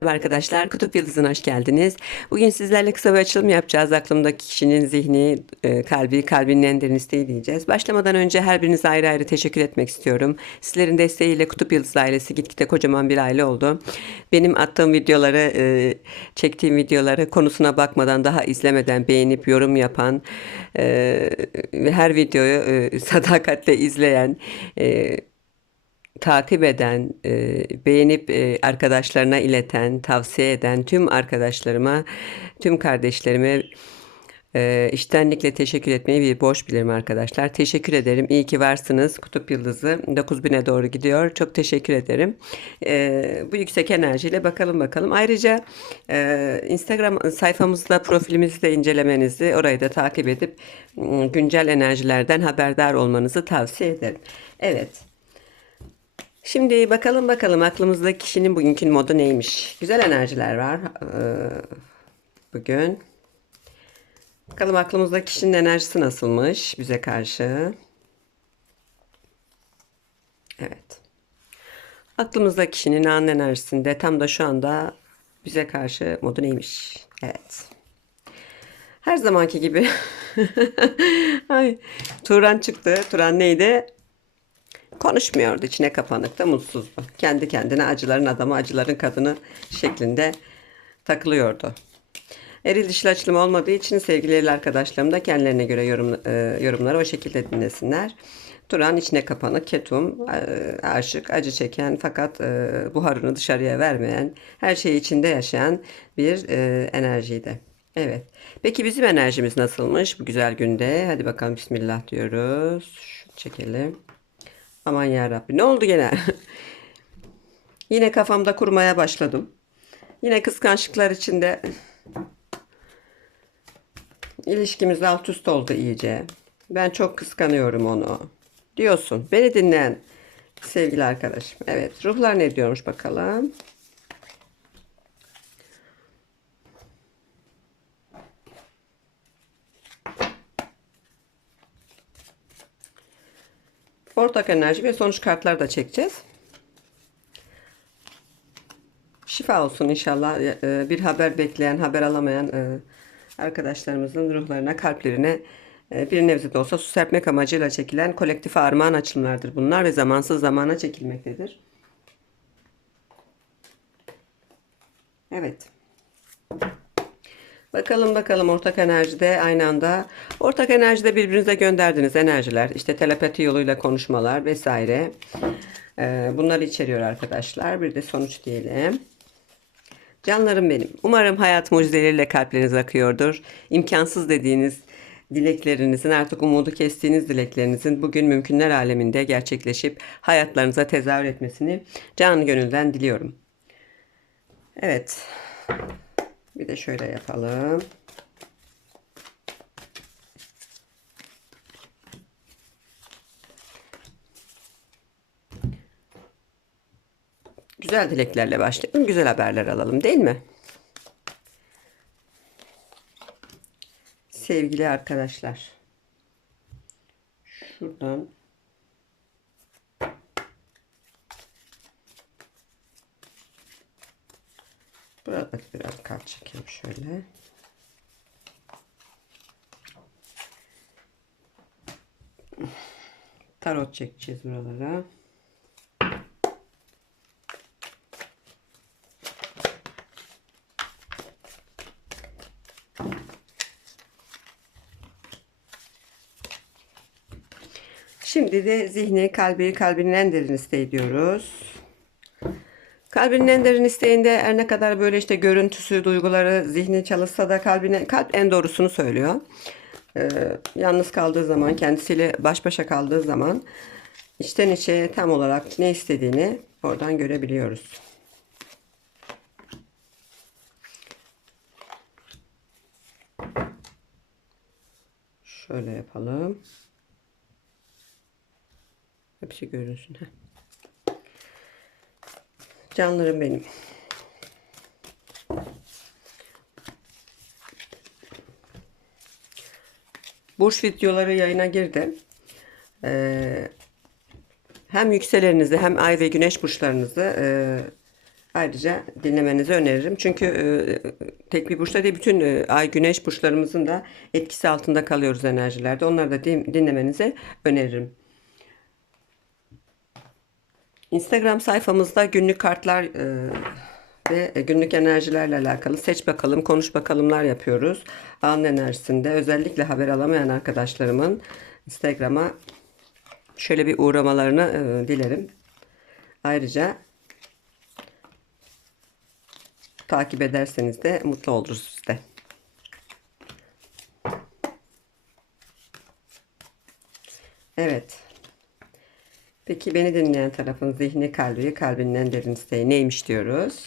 Merhaba arkadaşlar, Kutup Yıldızı'na hoş geldiniz. Bugün sizlerle kısa bir açılım yapacağız. Aklımdaki kişinin zihni, e, kalbi, kalbinin en derin isteği diyeceğiz. Başlamadan önce her birinize ayrı ayrı teşekkür etmek istiyorum. Sizlerin desteğiyle Kutup Yıldız ailesi gitgide kocaman bir aile oldu. Benim attığım videoları, e, çektiğim videoları konusuna bakmadan, daha izlemeden beğenip yorum yapan e, ve her videoyu sadakatle izleyen, takip eden, e, beğenip e, arkadaşlarına ileten, tavsiye eden tüm arkadaşlarıma, tüm kardeşlerime e, içtenlikle teşekkür etmeyi bir borç bilirim arkadaşlar. Teşekkür ederim. İyi ki varsınız. Kutup Yıldızı 9000'e doğru gidiyor. Çok teşekkür ederim. E, bu yüksek enerjiyle bakalım bakalım. Ayrıca e, Instagram sayfamızda profilimizi de incelemenizi, orayı da takip edip güncel enerjilerden haberdar olmanızı tavsiye ederim. Evet. Şimdi bakalım bakalım aklımızdaki kişinin bugünkü modu neymiş? Güzel enerjiler var eee, bugün. Bakalım aklımızdaki kişinin enerjisi nasılmış bize karşı? Evet. Aklımızdaki kişinin an enerjisinde tam da şu anda bize karşı modu neymiş? Evet. Her zamanki gibi. Ay, Turan çıktı. Turan neydi? Konuşmuyordu. içine kapanıkta mutsuzdu. Kendi kendine acıların adamı, acıların kadını şeklinde takılıyordu. Eril dişli açılım olmadığı için sevgili eril arkadaşlarım da kendilerine göre yorum, e, yorumları o şekilde dinlesinler. Turan içine kapanık, ketum, e, aşık, acı çeken fakat e, buharını dışarıya vermeyen, her şeyi içinde yaşayan bir e, enerjiydi. Evet. Peki bizim enerjimiz nasılmış bu güzel günde? Hadi bakalım Bismillah diyoruz. Şu çekelim. Aman ya Ne oldu gene? Yine kafamda kurmaya başladım. Yine kıskançlıklar içinde ilişkimiz alt üst oldu iyice. Ben çok kıskanıyorum onu. Diyorsun. Beni dinleyen sevgili arkadaşım. Evet. Ruhlar ne diyormuş bakalım. Ortak enerji ve sonuç kartlar da çekeceğiz. Şifa olsun inşallah. Ee, Bir haber bekleyen, haber alamayan e, arkadaşlarımızın ruhlarına, kalplerine e, bir nebze de olsa su serpmek amacıyla çekilen kolektif armağan açılımlardır bunlar ve zamansız zamana çekilmektedir. Evet. Bakalım bakalım ortak enerjide aynı anda ortak enerjide birbirinize gönderdiğiniz enerjiler işte telepati yoluyla konuşmalar vesaire Ee, bunları içeriyor arkadaşlar bir de sonuç diyelim. Canlarım benim. Umarım hayat mucizeleriyle kalpleriniz akıyordur. İmkansız dediğiniz dileklerinizin artık umudu kestiğiniz dileklerinizin bugün mümkünler aleminde gerçekleşip hayatlarınıza tezahür etmesini canı gönülden diliyorum. Evet. Bir de şöyle yapalım. Güzel dileklerle başlayalım. Güzel haberler alalım değil mi? Sevgili arkadaşlar. Şuradan Biraz kart çekeyim şöyle. Tarot çekeceğiz buralara. Şimdi de zihni, kalbi, kalbinin en derin isteği diyoruz. Kalbinin en derin isteğinde her ne kadar böyle işte görüntüsü, duyguları, zihni çalışsa da kalbine, kalp en doğrusunu söylüyor. Ee, yalnız kaldığı zaman, kendisiyle baş başa kaldığı zaman içten içe tam olarak ne istediğini oradan görebiliyoruz. Şöyle yapalım. Hepsi görünsün. Heh. Canlarım benim. Burç videoları yayına girdi. Ee, hem yükselerinizi hem ay ve güneş burçlarınızı e, Ayrıca dinlemenizi öneririm. Çünkü e, tek bir burçta değil bütün e, ay güneş burçlarımızın da etkisi altında kalıyoruz enerjilerde. Onları da din- dinlemenizi öneririm. Instagram sayfamızda günlük kartlar e, ve günlük enerjilerle alakalı seç bakalım, konuş bakalımlar yapıyoruz. An enerjisinde özellikle haber alamayan arkadaşlarımın Instagram'a şöyle bir uğramalarını e, dilerim. Ayrıca takip ederseniz de mutlu oluruz siz de. Evet. Peki beni dinleyen tarafın zihni kalbi, kalbinin en derin isteği neymiş diyoruz?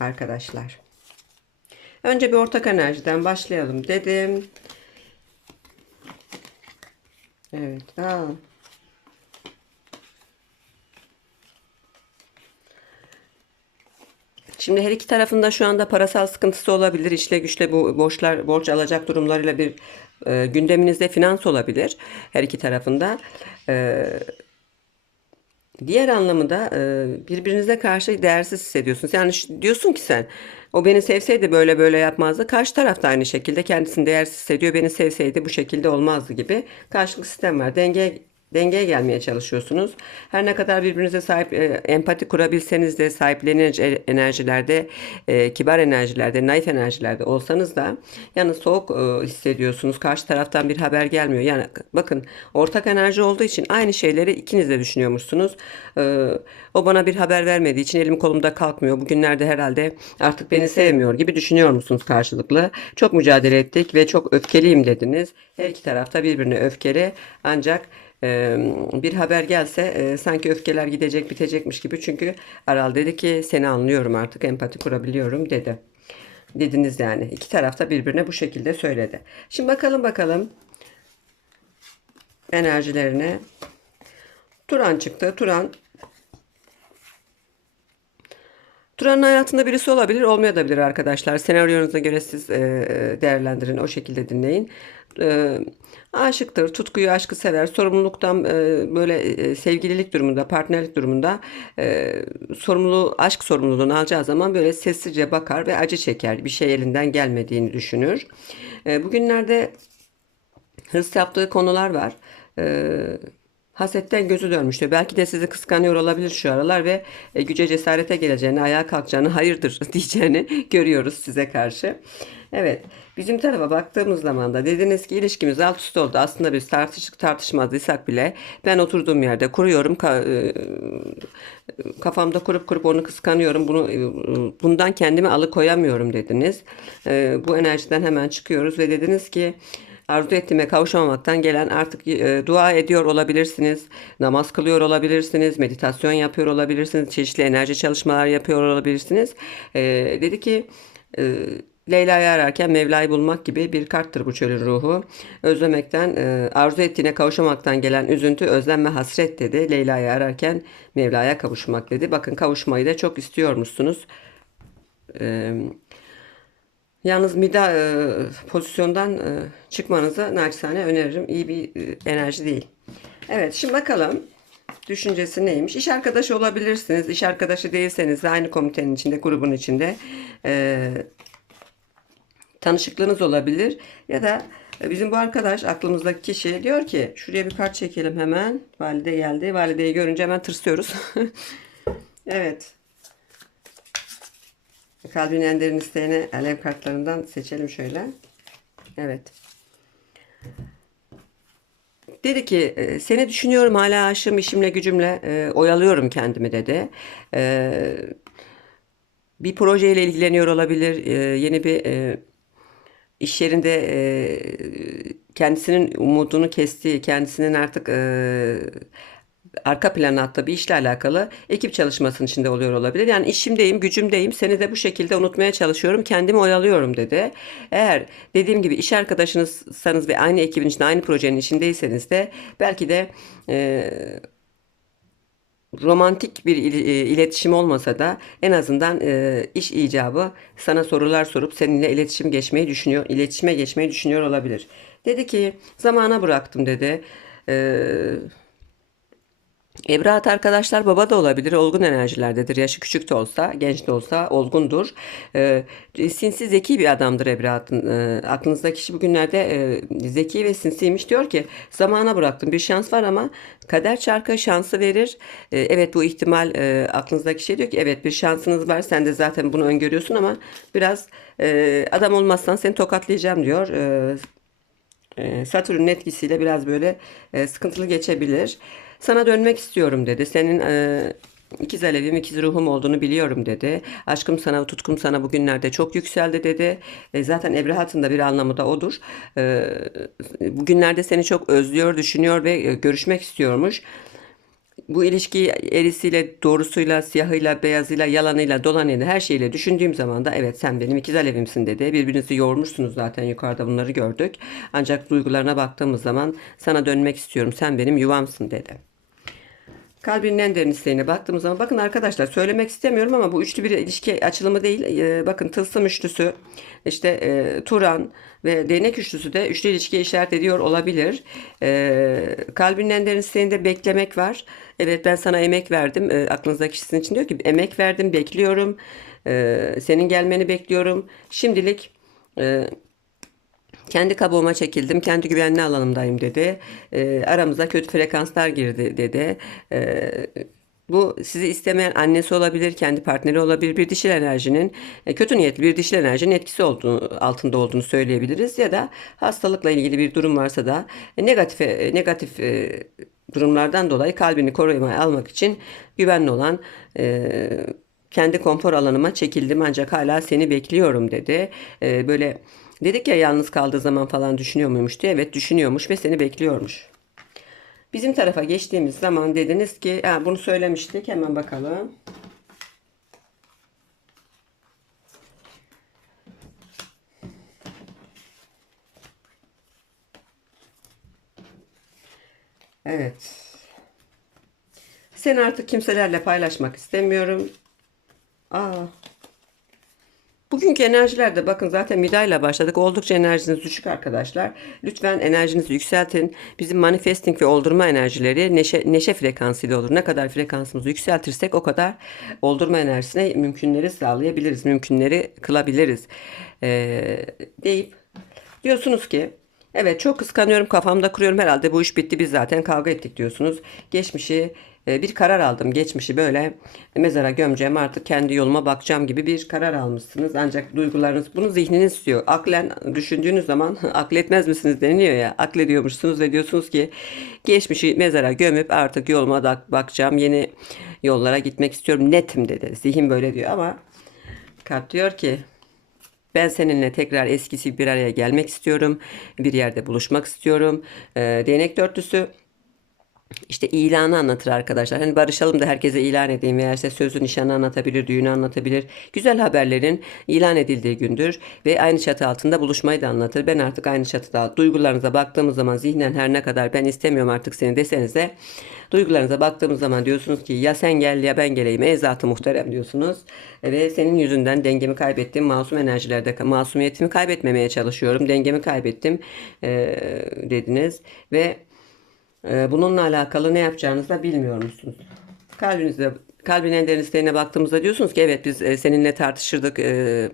Arkadaşlar. Önce bir ortak enerjiden başlayalım dedim. Evet. Aa. Şimdi her iki tarafında şu anda parasal sıkıntısı olabilir. İşle güçle bu borçlar, borç alacak durumlarıyla bir e, gündeminizde finans olabilir. Her iki tarafında. E, diğer anlamında e, birbirinize karşı değersiz hissediyorsunuz. Yani diyorsun ki sen o beni sevseydi böyle böyle yapmazdı. Karşı taraf da aynı şekilde kendisini değersiz hissediyor. Beni sevseydi bu şekilde olmazdı gibi. Karşılıklı sistem var. Denge dengeye gelmeye çalışıyorsunuz. Her ne kadar birbirinize sahip e, empati kurabilseniz de sahiplenici enerjilerde, e, kibar enerjilerde, naif enerjilerde olsanız da yani soğuk e, hissediyorsunuz. Karşı taraftan bir haber gelmiyor. Yani bakın ortak enerji olduğu için aynı şeyleri ikiniz de düşünüyormuşsunuz. E, o bana bir haber vermediği için elim kolumda kalkmıyor. Bugünlerde herhalde artık beni sevmiyor gibi düşünüyor musunuz karşılıklı? Çok mücadele ettik ve çok öfkeliyim dediniz. Her iki tarafta birbirine öfkeli ancak bir haber gelse sanki öfkeler gidecek bitecekmiş gibi. Çünkü Aral dedi ki seni anlıyorum artık empati kurabiliyorum dedi. Dediniz yani. İki tarafta birbirine bu şekilde söyledi. Şimdi bakalım bakalım enerjilerine. Turan çıktı. Turan Turan'ın hayatında birisi olabilir, olmayabilir arkadaşlar. Senaryonuza göre siz değerlendirin, o şekilde dinleyin. E, aşıktır, tutkuyu, aşkı sever. Sorumluluktan e, böyle e, sevgililik durumunda, partnerlik durumunda e, sorumluluğu, aşk sorumluluğunu alacağı zaman böyle sessizce bakar ve acı çeker. Bir şey elinden gelmediğini düşünür. E, bugünlerde hırs yaptığı konular var. Ee, hasetten gözü dönmüştür. Belki de sizi kıskanıyor olabilir şu aralar ve e, güce cesarete geleceğini, ayağa kalkacağını, hayırdır diyeceğini görüyoruz size karşı. Evet, bizim tarafa baktığımız zaman da dediniz ki ilişkimiz alt üst oldu. Aslında biz tartışık tartışmadıysak bile ben oturduğum yerde kuruyorum. E, kafamda kurup kurup onu kıskanıyorum. Bunu e, bundan kendimi alıkoyamıyorum dediniz. E, bu enerjiden hemen çıkıyoruz ve dediniz ki arzu ettiğime kavuşamamaktan gelen artık e, dua ediyor olabilirsiniz, namaz kılıyor olabilirsiniz, meditasyon yapıyor olabilirsiniz, çeşitli enerji çalışmalar yapıyor olabilirsiniz. E, dedi ki e, Leyla'yı ararken Mevla'yı bulmak gibi bir karttır bu çölün ruhu. Özlemekten, e, arzu ettiğine kavuşamaktan gelen üzüntü, özlem ve hasret dedi. Leyla'yı ararken Mevla'ya kavuşmak dedi. Bakın kavuşmayı da çok istiyormuşsunuz. E, Yalnız mida e, pozisyondan çıkmanızı naçizane öneririm. İyi bir enerji değil. Evet şimdi bakalım düşüncesi neymiş? İş arkadaşı olabilirsiniz. İş arkadaşı değilseniz de aynı komitenin içinde, grubun içinde tanışıklığınız olabilir. Ya da e, bizim bu arkadaş aklımızdaki kişi diyor ki şuraya bir kart çekelim hemen. Valide geldi. Valideyi görünce hemen tırsıyoruz. evet. Kalbin en derin isteğini alev kartlarından seçelim şöyle. Evet. Dedi ki e, seni düşünüyorum hala aşığım işimle gücümle e, oyalıyorum kendimi dedi. E, bir projeyle ilgileniyor olabilir. E, yeni bir e, iş yerinde e, kendisinin umudunu kestiği, kendisinin artık e, arka plana attığı bir işle alakalı ekip çalışmasının içinde oluyor olabilir. Yani işimdeyim, gücümdeyim, seni de bu şekilde unutmaya çalışıyorum, kendimi oyalıyorum dedi. Eğer dediğim gibi iş arkadaşınızsanız ve aynı ekibin içinde, aynı projenin içindeyseniz de belki de e, romantik bir e, iletişim olmasa da en azından e, iş icabı sana sorular sorup seninle iletişim geçmeyi düşünüyor, iletişime geçmeyi düşünüyor olabilir. Dedi ki zamana bıraktım dedi. E, Ebrahat arkadaşlar baba da olabilir, olgun enerjilerdedir. Yaşı küçük de olsa, genç de olsa olgundur. Ee, sinsi zeki bir adamdır Ebrahat'ın. Ee, aklınızdaki kişi bugünlerde e, zeki ve sinsiymiş. Diyor ki zamana bıraktım bir şans var ama kader çarkı şansı verir. Ee, evet bu ihtimal e, aklınızdaki şey diyor ki evet bir şansınız var sen de zaten bunu öngörüyorsun ama biraz e, adam olmazsan seni tokatlayacağım diyor. Ee, e, Satürn'ün etkisiyle biraz böyle e, sıkıntılı geçebilir. Sana dönmek istiyorum dedi. Senin e, ikiz alevim, ikiz ruhum olduğunu biliyorum dedi. Aşkım sana, tutkum sana bugünlerde çok yükseldi dedi. E, zaten Ebrahat'ın da bir anlamı da odur. E, bugünlerde seni çok özlüyor, düşünüyor ve e, görüşmek istiyormuş bu ilişkiyi erisiyle, doğrusuyla, siyahıyla, beyazıyla, yalanıyla, dolanıyla her şeyle düşündüğüm zaman da evet sen benim ikiz alevimsin dedi. Birbirinizi yormuşsunuz zaten yukarıda bunları gördük. Ancak duygularına baktığımız zaman sana dönmek istiyorum sen benim yuvamsın dedi. Kalbinin en derin isteğine baktığımız zaman bakın arkadaşlar söylemek istemiyorum ama bu üçlü bir ilişki açılımı değil. Ee, bakın tılsım üçlüsü işte e, Turan ve değnek üçlüsü de üçlü ilişkiye işaret ediyor olabilir. Ee, kalbinin en derin isteğinde beklemek var. Evet ben sana emek verdim. Ee, aklınızdaki kişinin için diyor ki emek verdim bekliyorum. Ee, senin gelmeni bekliyorum. Şimdilik e, kendi kabuğuma çekildim, kendi güvenli alanımdayım dedi. E, aramıza kötü frekanslar girdi dedi. E, bu sizi istemeyen annesi olabilir, kendi partneri olabilir. Bir dişil enerjinin, e, kötü niyetli bir dişil enerjinin etkisi olduğunu, altında olduğunu söyleyebiliriz. Ya da hastalıkla ilgili bir durum varsa da e, negatif, e, negatif durumlardan dolayı kalbini korumaya almak için güvenli olan e, kendi konfor alanıma çekildim ancak hala seni bekliyorum dedi. E, böyle dedik ya yalnız kaldığı zaman falan düşünüyor muymuş diye. Evet düşünüyormuş ve seni bekliyormuş. Bizim tarafa geçtiğimiz zaman dediniz ki ha, bunu söylemiştik hemen bakalım. Evet. Seni artık kimselerle paylaşmak istemiyorum. Aa. Bugünkü enerjilerde bakın zaten Mida'yla başladık. Oldukça enerjiniz düşük arkadaşlar. Lütfen enerjinizi yükseltin. Bizim manifesting ve oldurma enerjileri neşe, neşe frekansıyla olur. Ne kadar frekansımızı yükseltirsek o kadar oldurma enerjisine mümkünleri sağlayabiliriz. Mümkünleri kılabiliriz. Ee, deyip diyorsunuz ki Evet çok kıskanıyorum kafamda kuruyorum herhalde bu iş bitti biz zaten kavga ettik diyorsunuz. Geçmişi bir karar aldım geçmişi böyle mezara gömeceğim artık kendi yoluma bakacağım gibi bir karar almışsınız. Ancak duygularınız bunu zihniniz istiyor. Aklen düşündüğünüz zaman akletmez misiniz deniliyor ya aklediyormuşsunuz ve diyorsunuz ki geçmişi mezara gömüp artık yoluma da bakacağım yeni yollara gitmek istiyorum netim dedi. Zihin böyle diyor ama kart diyor ki ben seninle tekrar eskisi bir araya gelmek istiyorum. Bir yerde buluşmak istiyorum. Ee, değnek dörtlüsü işte ilanı anlatır arkadaşlar. Hani barışalım da herkese ilan edeyim veya işte sözü nişanı anlatabilir, düğünü anlatabilir. Güzel haberlerin ilan edildiği gündür ve aynı çatı altında buluşmayı da anlatır. Ben artık aynı çatıda duygularınıza baktığımız zaman zihnen her ne kadar ben istemiyorum artık seni deseniz de duygularınıza baktığımız zaman diyorsunuz ki ya sen gel ya ben geleyim ey zatı muhterem diyorsunuz. Ve senin yüzünden dengemi kaybettim. Masum enerjilerde masumiyetimi kaybetmemeye çalışıyorum. Dengemi kaybettim ee, dediniz ve ee, bununla alakalı ne yapacağınızı da bilmiyor musunuz? Kalbinizde, kalbin en derin isteğine baktığımızda diyorsunuz ki evet biz e, seninle tartışırdık, e,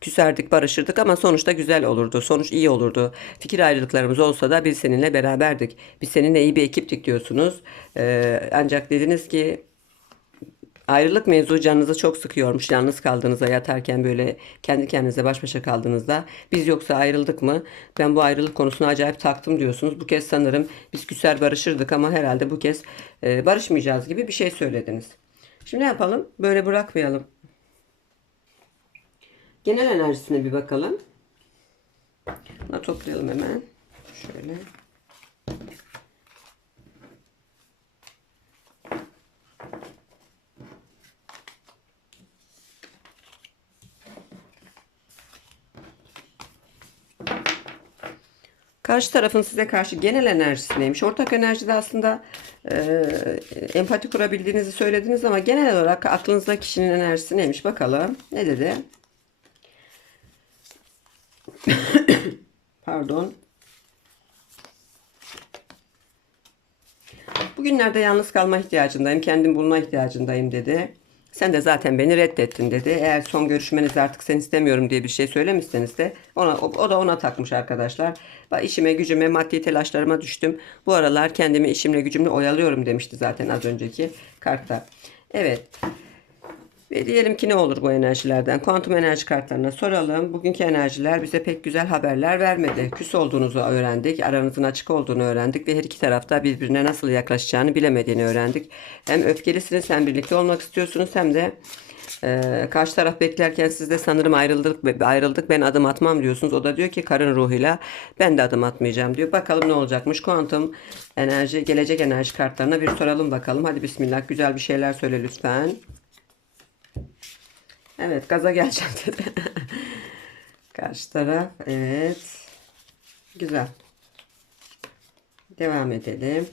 küserdik, barışırdık ama sonuçta güzel olurdu. Sonuç iyi olurdu. Fikir ayrılıklarımız olsa da biz seninle beraberdik. Biz seninle iyi bir ekiptik diyorsunuz. Ee, ancak dediniz ki Ayrılık mevzu canınızı çok sıkıyormuş. Yalnız kaldığınızda yatarken böyle kendi kendinize baş başa kaldığınızda biz yoksa ayrıldık mı? Ben bu ayrılık konusunu acayip taktım diyorsunuz. Bu kez sanırım biz küser barışırdık ama herhalde bu kez e, barışmayacağız gibi bir şey söylediniz. Şimdi ne yapalım? Böyle bırakmayalım. Genel enerjisine bir bakalım. Bunu toplayalım hemen. Şöyle. Karşı tarafın size karşı genel enerjisi neymiş? Ortak enerjide aslında e, empati kurabildiğinizi söylediniz ama genel olarak aklınızda kişinin enerjisi neymiş? Bakalım. Ne dedi? Pardon. Bugünlerde yalnız kalma ihtiyacındayım, kendim bulma ihtiyacındayım dedi. Sen de zaten beni reddettin dedi. Eğer son görüşmenizde artık sen istemiyorum diye bir şey söylemişseniz de ona, o, o da ona takmış arkadaşlar. Ben işime gücüme maddi telaşlarıma düştüm. Bu aralar kendimi işimle gücümle oyalıyorum demişti zaten az önceki kartta. Evet. Ve diyelim ki ne olur bu enerjilerden? Kuantum enerji kartlarına soralım. Bugünkü enerjiler bize pek güzel haberler vermedi. Küs olduğunuzu öğrendik. Aranızın açık olduğunu öğrendik. Ve her iki tarafta birbirine nasıl yaklaşacağını bilemediğini öğrendik. Hem öfkelisiniz hem birlikte olmak istiyorsunuz hem de e, karşı taraf beklerken siz de sanırım ayrıldık ayrıldık ben adım atmam diyorsunuz. O da diyor ki karın ruhuyla ben de adım atmayacağım diyor. Bakalım ne olacakmış. Kuantum enerji, gelecek enerji kartlarına bir soralım bakalım. Hadi bismillah güzel bir şeyler söyle lütfen. Evet gaza geleceğim dedi. Karşı taraf evet. Güzel. Devam edelim.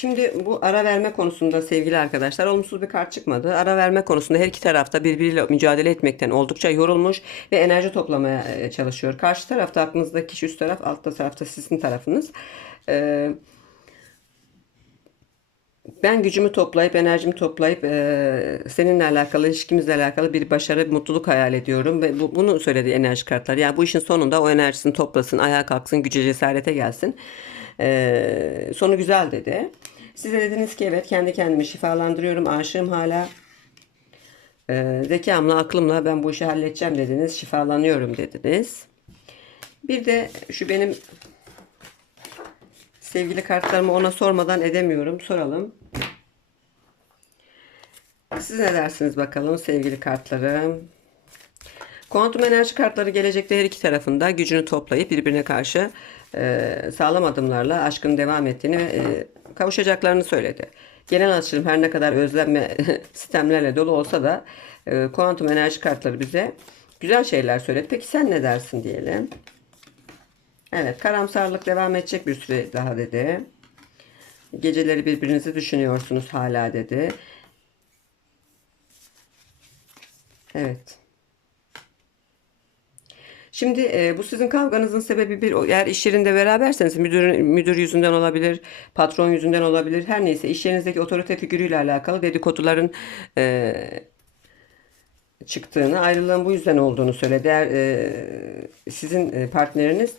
Şimdi bu ara verme konusunda sevgili arkadaşlar olumsuz bir kart çıkmadı. Ara verme konusunda her iki tarafta birbiriyle mücadele etmekten oldukça yorulmuş ve enerji toplamaya e, çalışıyor. Karşı tarafta aklınızdaki kişi üst taraf, alt tarafta sizin tarafınız. Ee, ben gücümü toplayıp enerjimi toplayıp e, seninle alakalı ilişkimizle alakalı bir başarı, bir mutluluk hayal ediyorum ve bu, bunu söyledi enerji kartları. Yani bu işin sonunda o enerjisini toplasın, ayağa kalksın, güce cesarete gelsin. E, sonu güzel dedi. Size dediniz ki evet kendi kendimi şifalandırıyorum, aşığım hala. E, zekamla, aklımla ben bu işi halledeceğim dediniz, şifalanıyorum dediniz. Bir de şu benim sevgili kartlarımı ona sormadan edemiyorum. Soralım. Siz ne dersiniz bakalım sevgili kartlarım? Kuantum enerji kartları gelecekte her iki tarafında gücünü toplayıp birbirine karşı e, sağlam adımlarla aşkın devam ettiğini e, kavuşacaklarını söyledi. Genel açılım her ne kadar özlem ve sistemlerle dolu olsa da e, kuantum enerji kartları bize güzel şeyler söyledi. Peki sen ne dersin diyelim. Evet karamsarlık devam edecek bir süre daha dedi. Geceleri birbirinizi düşünüyorsunuz hala dedi. Evet. Şimdi e, bu sizin kavganızın sebebi bir eğer iş yerinde beraberseniz müdür müdür yüzünden olabilir, patron yüzünden olabilir. Her neyse iş yerinizdeki otorite figürüyle alakalı dedikoduların e, çıktığını, ayrılığın bu yüzden olduğunu söyledi. Eğer e, sizin e, partneriniz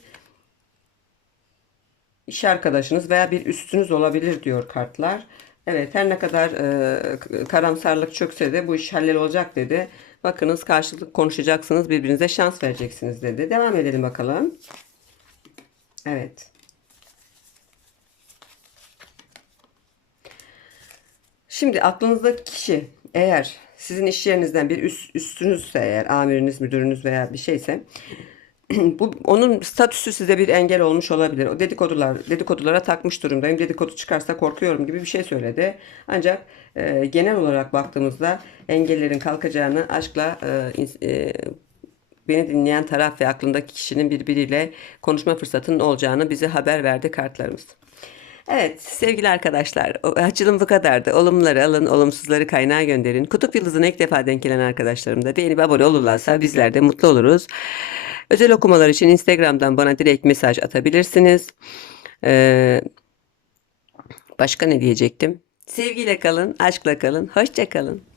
iş arkadaşınız veya bir üstünüz olabilir diyor kartlar. Evet her ne kadar e, karamsarlık çökse de bu iş hallolacak dedi. Bakınız karşılıklı konuşacaksınız birbirinize şans vereceksiniz dedi. Devam edelim bakalım. Evet. Şimdi aklınızdaki kişi eğer sizin iş yerinizden bir üst, üstünüzse eğer amiriniz, müdürünüz veya bir şeyse bu onun statüsü size bir engel olmuş olabilir. O dedikodular dedikodulara takmış durumdayım. Dedikodu çıkarsa korkuyorum gibi bir şey söyledi. Ancak e, genel olarak baktığımızda engellerin kalkacağını aşkla e, e, beni dinleyen taraf ve aklındaki kişinin birbiriyle konuşma fırsatının olacağını bize haber verdi kartlarımız. Evet sevgili arkadaşlar açılım bu kadardı. Olumları alın, olumsuzları kaynağa gönderin. Kutup yıldızına ilk defa denk gelen arkadaşlarım da beğenip abone olurlarsa bizler de mutlu oluruz. Özel okumalar için Instagram'dan bana direkt mesaj atabilirsiniz. Ee, başka ne diyecektim? Sevgiyle kalın, aşkla kalın, hoşça kalın.